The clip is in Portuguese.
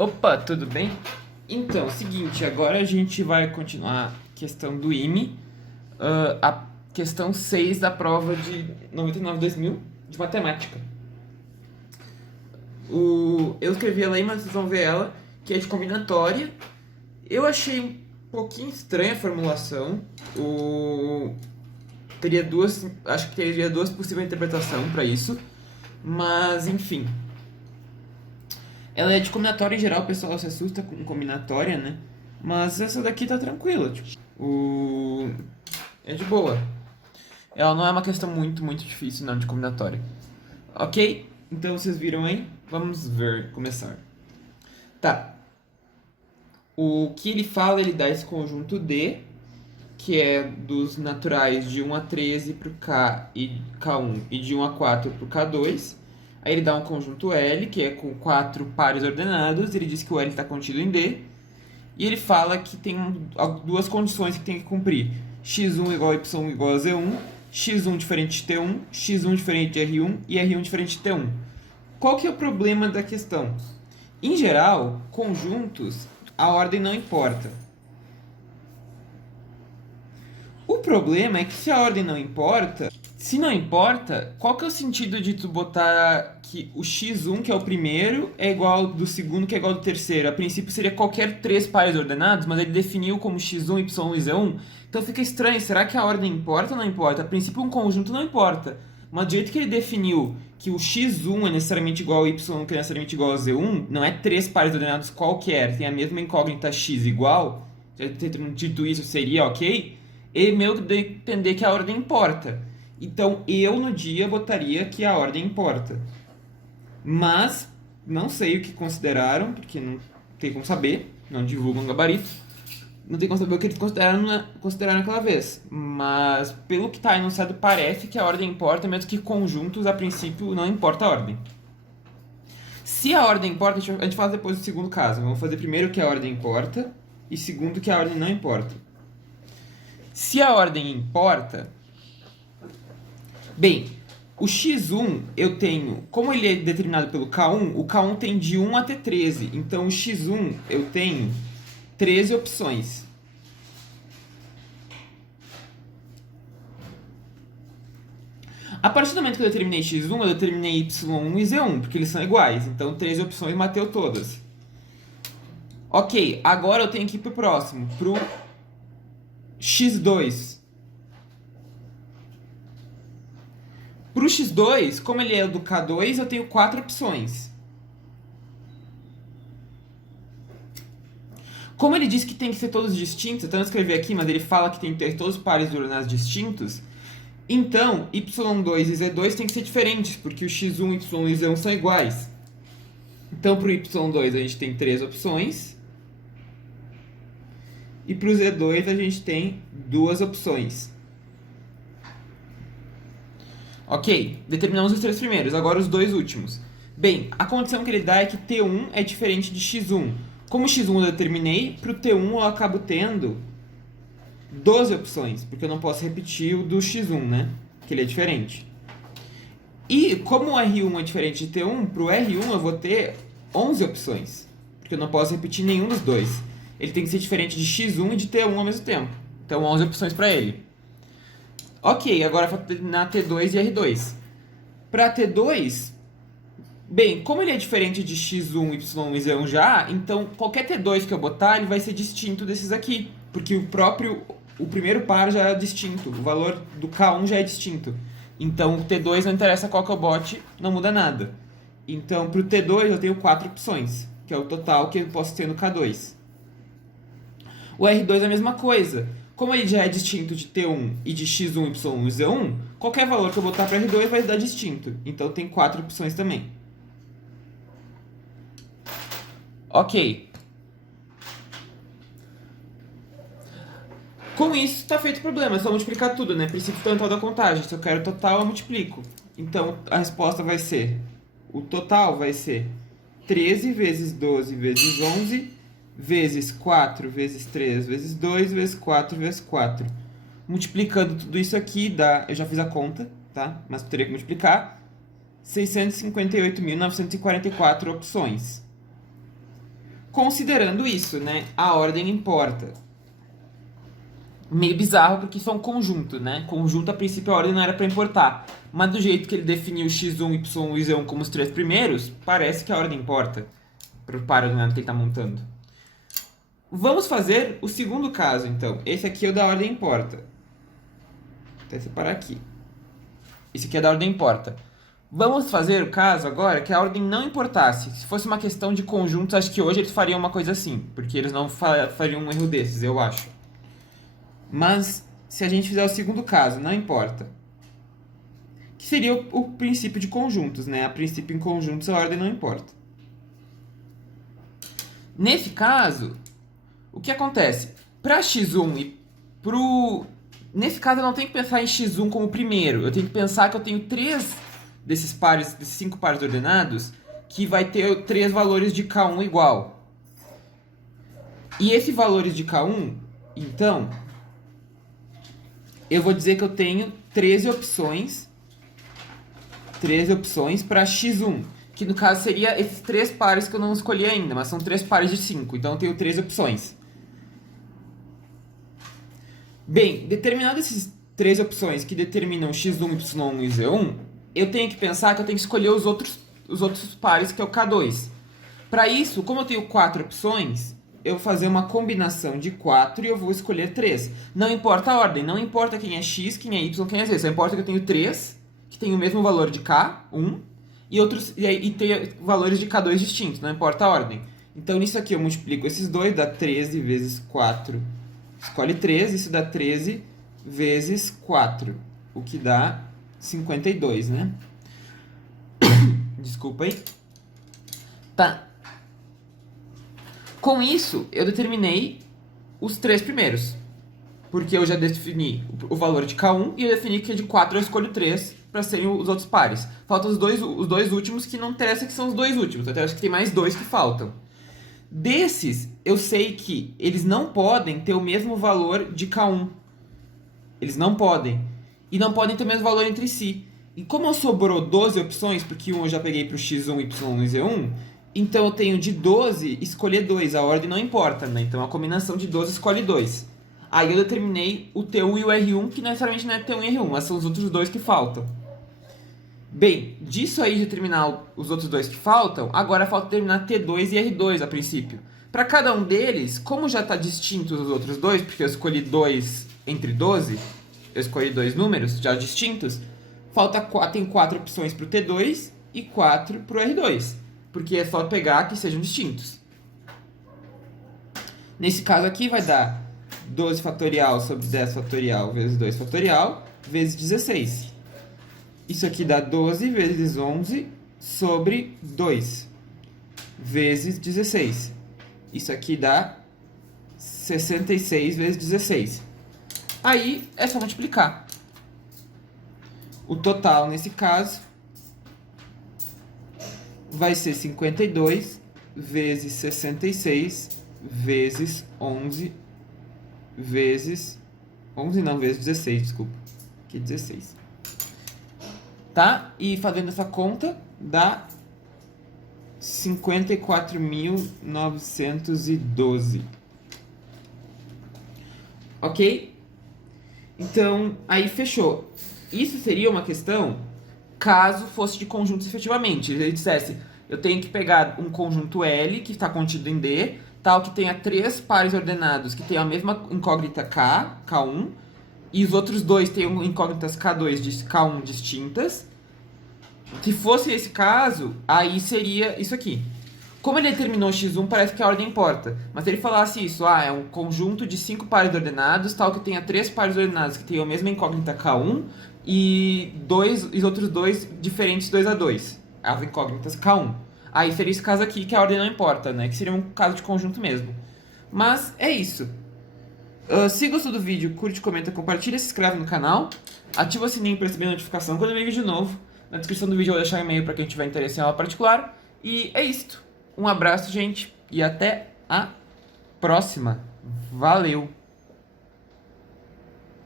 Opa, tudo bem? Então, seguinte, agora a gente vai continuar a questão do IME, a questão 6 da prova de 99/2000 de matemática. Eu escrevi ela aí, mas vocês vão ver ela, que é de combinatória. Eu achei um pouquinho estranha a formulação. Acho que teria duas possíveis interpretações para isso, mas enfim. Ela é de combinatória em geral, o pessoal se assusta com combinatória, né? Mas essa daqui tá tranquila, tipo, é de boa. Ela não é uma questão muito difícil, não, de combinatória. Ok? Então vocês viram aí? Vamos ver, começar. Tá. O que ele fala, ele dá esse conjunto D, que é dos naturais de 1 a 13 pro K e K1 e de 1 a 4 pro K2. Aí ele dá um conjunto L, que é com 4 pares ordenados. Ele diz que o L está contido em D. E ele fala que tem duas condições que tem que cumprir. x1 igual a y igual a z1, x1 diferente de t1, x1 diferente de r1 e r1 diferente de t1. Qual que é o problema da questão? Em geral, conjuntos, a ordem não importa. O problema é que se a ordem não importa, se não importa, qual que é o sentido de tu botar que o x1, que é o primeiro, é igual ao do segundo, que é igual ao do terceiro? A princípio seria qualquer três pares ordenados, mas ele definiu como x1, y e z1. Então fica estranho, será que a ordem importa ou não importa? A princípio um conjunto não importa. Mas do jeito que ele definiu que o x1 é necessariamente igual ao y, que é necessariamente igual ao z1, não é três pares ordenados qualquer, tem a mesma incógnita x igual, já tendo dito isso seria ok, ele meio que deve entender que a ordem importa. Então eu no dia botaria que a ordem importa. Mas não sei o que consideraram, porque não tem como saber, não divulgam gabarito. Não tem como saber o que eles consideraram aquela vez. Mas pelo que está enunciado, parece que a ordem importa, mesmo que conjuntos, a princípio, não importa a ordem. Se a ordem importa, a gente fala depois do segundo caso. Vamos fazer primeiro que a ordem importa e segundo que a ordem não importa. Se a ordem importa, bem, o x1 eu tenho, como ele é determinado pelo K1, o K1 tem de 1 até 13. Então o x1 eu tenho 13 opções. A partir do momento que eu determinei x1, eu determinei y1 e z1, porque eles são iguais. Então 13 opções bateu todas. Ok, agora eu tenho que ir pro próximo, pro x2. Pro x2, como ele é do K2, eu tenho 4 opções. Como ele diz que tem que ser todos distintos, então eu escrevi aqui, mas ele fala que tem que ter todos os pares ordenados distintos. Então, y2 e z2 tem que ser diferentes, porque o x1, y e z1 são iguais. Então, pro y2 a gente tem 3 opções. E pro z2 a gente tem 2 opções. Ok, determinamos os três primeiros, agora os dois últimos. Bem, a condição que ele dá é que T1 é diferente de x1. Como x1 eu determinei, para o T1 eu acabo tendo 12 opções, porque eu não posso repetir o do x1, né? Que ele é diferente. E como o R1 é diferente de T1, para o R1 eu vou ter 11 opções, porque eu não posso repetir nenhum dos dois. Ele tem que ser diferente de x1 e de T1 ao mesmo tempo. Então 11 opções para ele. Ok, agora vou terminar T2 e R2. Para T2, bem, como ele é diferente de x1, y e z1 já, então qualquer T2 que eu botar, ele vai ser distinto desses aqui. Porque o primeiro par já é distinto, o valor do K1 já é distinto. Então o T2 não interessa qual que eu bote, não muda nada. Então para o T2 eu tenho 4 opções, que é o total que eu posso ter no K2. O R2 é a mesma coisa. Como ele já é distinto de T1 e de x1, y e z1, qualquer valor que eu botar para R2 vai dar distinto. Então tem 4 opções também. Ok. Com isso está feito o problema, é só multiplicar tudo, né? Princípio total da contagem. Se eu quero total, eu multiplico. Então a resposta vai ser, o total vai ser 13 vezes 12 vezes 11 vezes 4 vezes 3 vezes 2 vezes 4 vezes 4. Multiplicando tudo isso aqui dá, eu já fiz a conta, tá? Mas teria que multiplicar, 658.944 opções. considerando isso, né? A ordem importa. Meio bizarro porque isso é um conjunto, né? Conjunto, a princípio, a ordem não era para importar. Mas do jeito que ele definiu x1, y1 e z1 como os três primeiros, parece que a ordem importa para o par ordenado que ele está montando. Vamos fazer o segundo caso, então. Esse aqui é o da ordem importa. Até separar aqui. Esse aqui é da ordem importa. Vamos fazer o caso agora que a ordem não importasse. Se fosse uma questão de conjuntos, acho que hoje eles fariam uma coisa assim. Porque eles não fariam um erro desses, eu acho. Mas, se a gente fizer o segundo caso, não importa. Que seria o princípio de conjuntos, né? A princípio, em conjuntos, a ordem não importa. Nesse caso, o que acontece? Para x1 e pro... Nesse caso, eu não tenho que pensar em x1 como primeiro. Eu tenho que pensar que eu tenho 3 desses 5 pares ordenados, que vai ter 3 valores de k1 igual. E esses valores de k1, então... eu vou dizer que eu tenho 13 opções para x1, que no caso seria esses 3 pares que eu não escolhi ainda, mas são 3 pares de 5, então eu tenho 13 opções. Bem, determinadas essas 3 opções que determinam x1, y1 e z1, eu tenho que pensar que eu tenho que escolher os outros pares, que é o k2. Para isso, como eu tenho 4 opções, eu vou fazer uma combinação de 4 e eu vou escolher 3. Não importa a ordem, não importa quem é x, quem é y, quem é z. Só importa que eu tenho 3, que tem o mesmo valor de k, 1, e tem valores de k2 distintos, não importa a ordem. Então, nisso aqui eu multiplico esses dois, dá 13 vezes 4, escolhe 13, isso dá 13 vezes 4, o que dá 52, né? Desculpa aí. Tá. Com isso, eu determinei os 3 primeiros. Porque eu já defini o valor de k1 e eu defini que de 4 eu escolho 3 para serem os outros pares. Faltam os dois últimos, que não interessa que são os 2 últimos. Interessa que tem mais 2 que faltam. Desses, eu sei que eles não podem ter o mesmo valor de k1. Eles não podem. E não podem ter o mesmo valor entre si. E como sobrou 12 opções, porque eu já peguei para o x1, y1 e z1... então eu tenho de 12 escolher 2, a ordem não importa, né? Então a combinação de 12 escolhe 2. Aí eu determinei o T1 e o R1, que necessariamente não é T1 e R1, mas são os outros 2 que faltam. Bem, disso aí de determinar os outros 2 que faltam, agora falta determinar T2 e R2 a princípio. Para cada um deles, como já está distinto os outros 2, porque eu escolhi 2 entre 12, eu escolhi 2 números já distintos, tem 4 opções para o T2 e 4 para o R2. Porque é só pegar que sejam distintos. Nesse caso aqui vai dar 12 fatorial sobre 10 fatorial vezes 2 fatorial vezes 16. Isso aqui dá 12 vezes 11 sobre 2 vezes 16. Isso aqui dá 66 vezes 16. Aí é só multiplicar. O total nesse caso vai ser 52 vezes 66 vezes 11 vezes... 11 não, vezes 16, desculpa. Aqui 16. Tá? E fazendo essa conta, dá 54.912. Ok? Então, aí fechou. Isso seria uma questão caso fosse de conjuntos efetivamente. Ele dissesse, eu tenho que pegar um conjunto L, que está contido em D, tal que tenha 3 pares ordenados que tenham a mesma incógnita K, K1, e os outros 2 tenham incógnitas K2 de K1 distintas. Se fosse esse caso, aí seria isso aqui. Como ele determinou x1, parece que a ordem importa. Mas se ele falasse isso, é um conjunto de 5 pares ordenados, tal que tenha 3 pares ordenados que tenham a mesma incógnita K1 e os outros 2 diferentes 2 a 2, as incógnitas K1. Aí seria esse caso aqui que a ordem não importa, né? Que seria um caso de conjunto mesmo. Mas é isso. Se gostou do vídeo, curte, comenta, compartilha, se inscreve no canal, ativa o sininho para receber notificação quando eu ver vídeo novo. Na descrição do vídeo eu vou deixar um e-mail para quem tiver interesse em aula particular. E é isto. Um abraço, gente, e até a próxima. Valeu!